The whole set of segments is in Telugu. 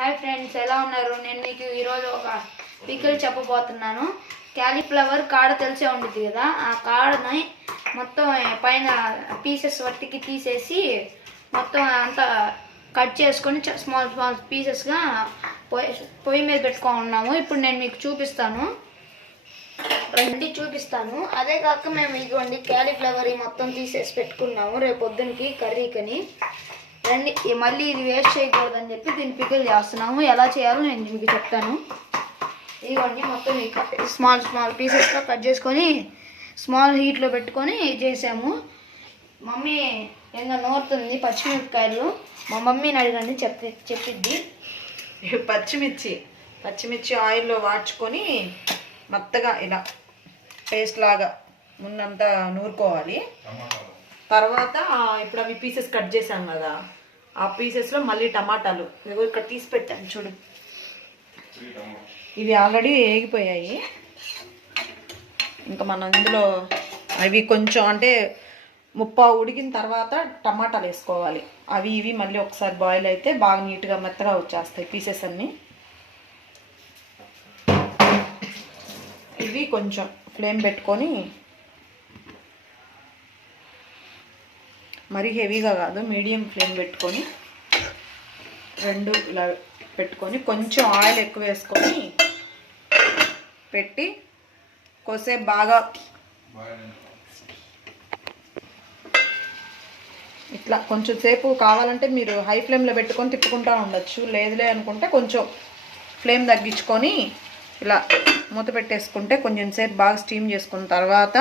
హాయ్ ఫ్రెండ్స్, ఎలా ఉన్నారు? నేను మీకు ఈరోజు ఒక పికిల్ చెప్పబోతున్నాను. క్యాలీఫ్లవర్ కాడ తెలిసే ఉంటుంది కదా, ఆ కాడని మొత్తం పైన పీసెస్ వట్టికి తీసేసి మొత్తం అంతా కట్ చేసుకొని స్మాల్ స్మాల్ పీసెస్గా పొయ్యి మీద పెట్టుకున్నాము. ఇప్పుడు నేను మీకు చూపిస్తాను. అదే కాక మేము ఇదిగోండి క్యాలీఫ్లవర్ మొత్తం తీసేసి పెట్టుకున్నాము రేపు పొద్దునకి కర్రీకని. రండి, మళ్ళీ ఇది వేస్ట్ చేయకూడదని చెప్పి దీన్ని పికిల్ చేస్తున్నాము. ఎలా చేయాలో నేను మీకు చెప్తాను. ఇదిగోండి మొత్తం స్మాల్ స్మాల్ పీసెస్గా కట్ చేసుకొని స్మాల్ హీట్లో పెట్టుకొని చేసాము. మమ్మీ ఎంత నోరుతుంది పచ్చిమిరపకాయలు. మా మమ్మీని అడగండి, చెప్పిద్ది. పచ్చిమిర్చి ఆయిల్లో వాడ్చుకొని మెత్తగా ఇలా పేస్ట్ లాగా ముందంతా నూరుకోవాలి. తర్వాత ఇప్పుడు అవి పీసెస్ కట్ చేసాం కదా, ఆ పీసెస్లో మళ్ళీ టమాటాలు ఇక్కడ తీసి పెట్టాను చూడు. ఇవి ఆల్రెడీ వేగిపోయాయి. ఇంకా మనం ఇందులో అవి కొంచెం అంటే ఉడికిన తర్వాత టమాటాలు వేసుకోవాలి. అవి ఇవి మళ్ళీ ఒకసారి బాయిల్ అయితే బాగా నీట్గా మెత్తగా వచ్చేస్తాయి పీసెస్ అన్నీ. ఇవి కొంచెం ఫ్లేమ్ పెట్టుకొని, మరీ హెవీగా కాదు, మీడియం ఫ్లేమ్ పెట్టుకొని రెండు ఇలా పెట్టుకొని కొంచెం ఆయిల్ ఎక్కువ వేసుకొని పెట్టి కొద్దిసేపు బాగా ఇట్లా కొంచెం సేపు కావాలంటే మీరు హై ఫ్లేమ్లో పెట్టుకొని తిప్పుకుంటూ ఉండొచ్చు. లేదులే అనుకుంటే కొంచెం ఫ్లేమ్ తగ్గించుకొని ఇలా మూత పెట్టేసుకుంటే కొంచెం సేపు బాగా స్టీమ్ చేసుకున్న తర్వాత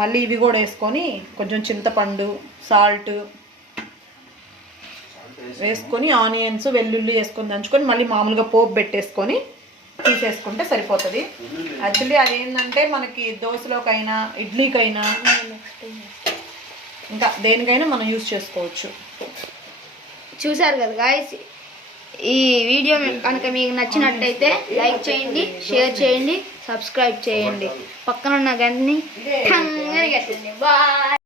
మళ్ళీ ఇవి కూడా వేసుకొని కొంచెం చింతపండు, సాల్ట్ వేసుకొని ఆనియన్స్, వెల్లుల్లి వేసుకొని దంచుకొని మళ్ళీ మామూలుగా పోపు పెట్టేసుకొని తీసేసుకుంటే సరిపోతుంది. యాక్చువల్లీ అది ఏంటంటే మనకి దోశలోకైనా ఇడ్లీకైనా ఇంకా దేనికైనా మనం యూజ్ చేసుకోవచ్చు. చూసారు కదా గాయ్స్, ఈ వీడియో కనుక మీకు నచ్చినట్టయితే లైక్ చేయండి, షేర్ చేయండి, సబ్స్క్రైబ్ చేయండి, పక్కన ఉన్న గంటని కట్టండి. బాయ్.